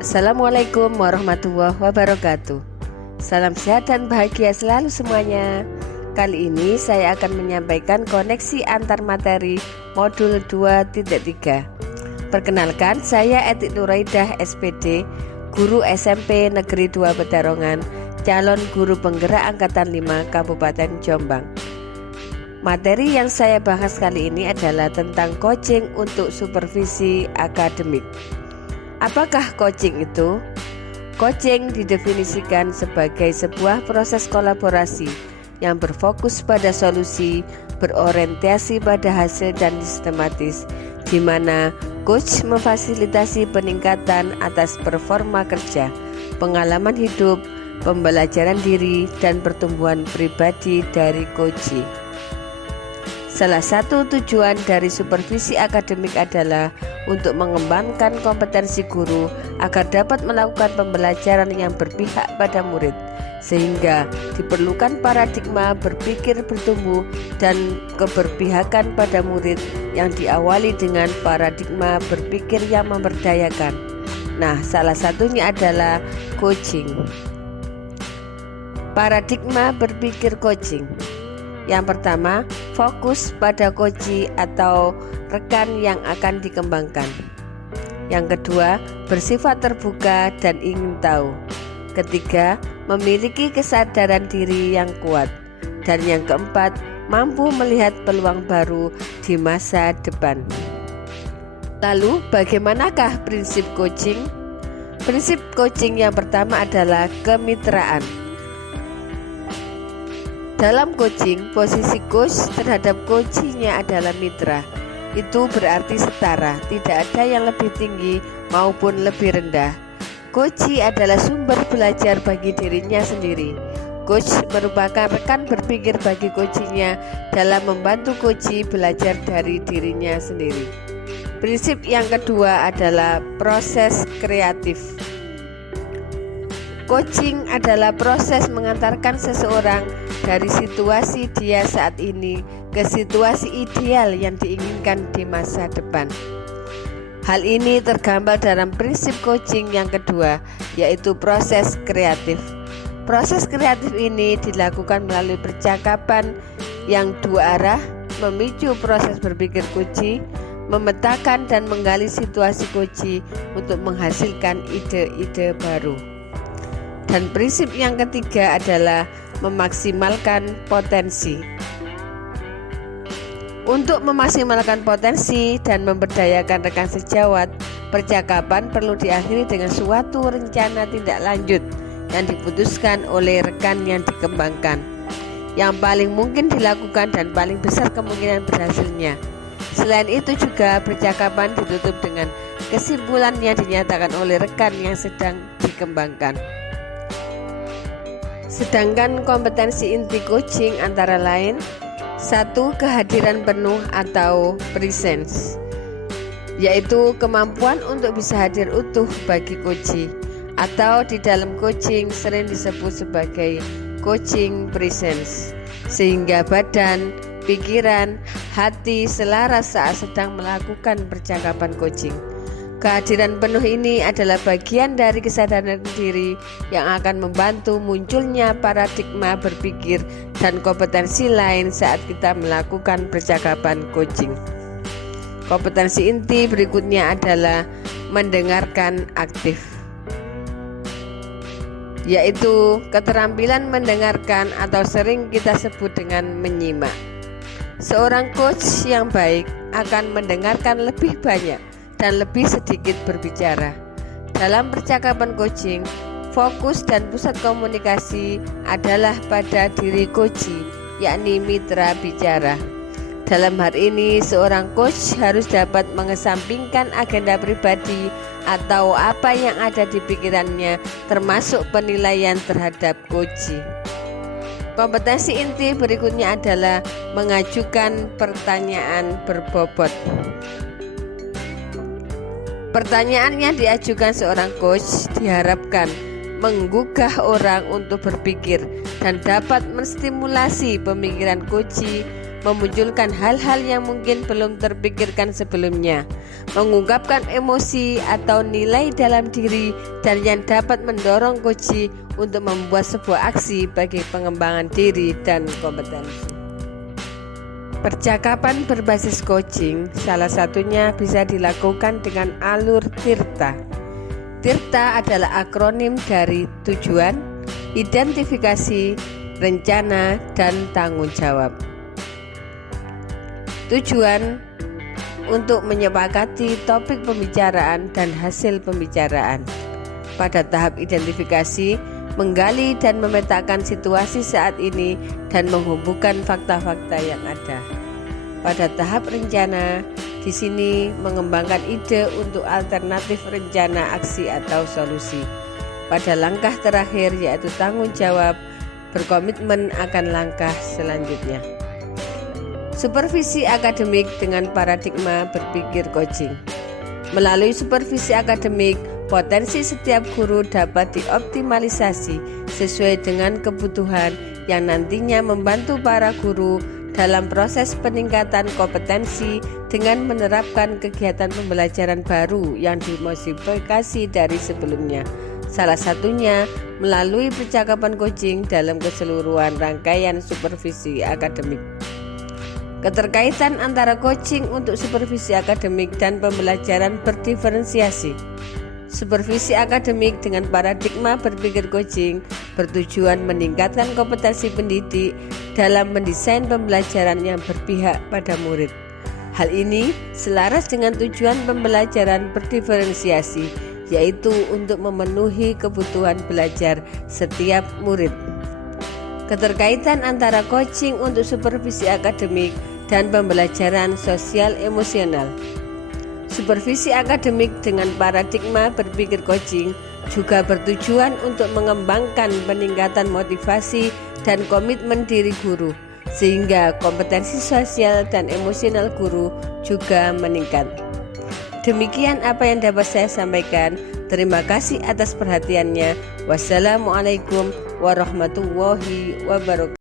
Assalamualaikum warahmatullahi wabarakatuh. Salam sehat dan bahagia selalu semuanya. Kali ini saya akan menyampaikan koneksi antar materi modul 2.3. Perkenalkan, saya Etik Nuraidah SPD, guru SMP Negeri 2 Pedarongan, calon guru penggerak Angkatan 5 Kabupaten Jombang. Materi yang saya bahas kali ini adalah tentang coaching untuk supervisi akademik. Apakah coaching itu? Coaching didefinisikan sebagai sebuah proses kolaborasi yang berfokus pada solusi, berorientasi pada hasil dan sistematis, di mana coach memfasilitasi peningkatan atas performa kerja, pengalaman hidup, pembelajaran diri, dan pertumbuhan pribadi dari coachee. Salah satu tujuan dari supervisi akademik adalah untuk mengembangkan kompetensi guru agar dapat melakukan pembelajaran yang berpihak pada murid, sehingga diperlukan paradigma berpikir bertumbuh dan keberpihakan pada murid yang diawali dengan paradigma berpikir yang memberdayakan. Nah, salah satunya adalah coaching. Paradigma berpikir coaching. Yang pertama, fokus pada coachee atau rekan yang akan dikembangkan. Yang kedua, bersifat terbuka dan ingin tahu. Ketiga, memiliki kesadaran diri yang kuat. Dan yang keempat, mampu melihat peluang baru di masa depan. Lalu, bagaimanakah prinsip coaching? Prinsip coaching yang pertama adalah kemitraan. Dalam coaching, posisi coach terhadap coachee-nya adalah mitra. Itu berarti setara, tidak ada yang lebih tinggi maupun lebih rendah. Coachee adalah sumber belajar bagi dirinya sendiri. Coach merupakan rekan berpikir bagi coachee-nya dalam membantu coachee belajar dari dirinya sendiri. Prinsip yang kedua adalah proses kreatif. Coaching adalah proses mengantarkan seseorang dari situasi dia saat ini ke situasi ideal yang diinginkan di masa depan. Hal ini tergambar dalam prinsip coaching yang kedua, yaitu proses kreatif. Proses kreatif ini dilakukan melalui percakapan yang dua arah, memicu proses berpikir coachee, memetakan dan menggali situasi coachee untuk menghasilkan ide-ide baru. Dan prinsip yang ketiga adalah memaksimalkan potensi. Untuk memaksimalkan potensi dan memberdayakan rekan sejawat, percakapan perlu diakhiri dengan suatu rencana tindak lanjut yang diputuskan oleh rekan yang dikembangkan, yang paling mungkin dilakukan dan paling besar kemungkinan berhasilnya. Selain itu juga percakapan ditutup dengan kesimpulan yang dinyatakan oleh rekan yang sedang dikembangkan. Sedangkan kompetensi inti coaching antara lain: 1. Kehadiran penuh atau presence, yaitu kemampuan untuk bisa hadir utuh bagi coachee, atau di dalam coaching sering disebut sebagai coaching presence, sehingga badan, pikiran, hati selaras saat sedang melakukan percakapan coaching. Kehadiran penuh ini adalah bagian dari kesadaran diri yang akan membantu munculnya paradigma berpikir dan kompetensi lain saat kita melakukan percakapan coaching. Kompetensi inti berikutnya adalah mendengarkan aktif, yaitu keterampilan mendengarkan atau sering kita sebut dengan menyimak. Seorang coach yang baik akan mendengarkan lebih banyak dan lebih sedikit berbicara. Dalam percakapan coaching, fokus dan pusat komunikasi adalah pada diri coachee, yakni mitra bicara. Dalam hal ini, seorang coach harus dapat mengesampingkan agenda pribadi atau apa yang ada di pikirannya, termasuk penilaian terhadap coachee. Kompetensi inti berikutnya adalah mengajukan pertanyaan berbobot. Pertanyaan yang diajukan seorang coach diharapkan menggugah orang untuk berpikir dan dapat menstimulasi pemikiran coachee memunculkan hal-hal yang mungkin belum terpikirkan sebelumnya, mengungkapkan emosi atau nilai dalam diri dan yang dapat mendorong coach untuk membuat sebuah aksi bagi pengembangan diri dan kompetensi. Percakapan berbasis coaching salah satunya bisa dilakukan dengan alur TIRTA. TIRTA adalah akronim dari tujuan, identifikasi, rencana, dan tanggung jawab. Tujuan untuk menyepakati topik pembicaraan dan hasil pembicaraan. Pada tahap identifikasi, menggali dan memetakan situasi saat ini dan menghubungkan fakta-fakta yang ada. Pada tahap rencana, di sini mengembangkan ide untuk alternatif rencana aksi atau solusi. Pada langkah terakhir yaitu tanggung jawab, berkomitmen akan langkah selanjutnya. Supervisi akademik dengan paradigma berpikir coaching. Melalui supervisi akademik, potensi setiap guru dapat dioptimalisasi sesuai dengan kebutuhan yang nantinya membantu para guru dalam proses peningkatan kompetensi dengan menerapkan kegiatan pembelajaran baru yang dimodifikasi dari sebelumnya. Salah satunya melalui percakapan coaching dalam keseluruhan rangkaian supervisi akademik. Keterkaitan antara coaching untuk supervisi akademik dan pembelajaran berdiferensiasi. Supervisi akademik dengan paradigma berpikir coaching bertujuan meningkatkan kompetensi pendidik dalam mendesain pembelajaran yang berpihak pada murid. Hal ini selaras dengan tujuan pembelajaran berdiferensiasi, yaitu untuk memenuhi kebutuhan belajar setiap murid. Keterkaitan antara coaching untuk supervisi akademik dan pembelajaran sosial emosional. Supervisi akademik dengan paradigma berpikir coaching juga bertujuan untuk mengembangkan peningkatan motivasi dan komitmen diri guru, sehingga kompetensi sosial dan emosional guru juga meningkat. Demikian apa yang dapat saya sampaikan. Terima kasih atas perhatiannya. Wassalamualaikum warahmatullahi wabarakatuh.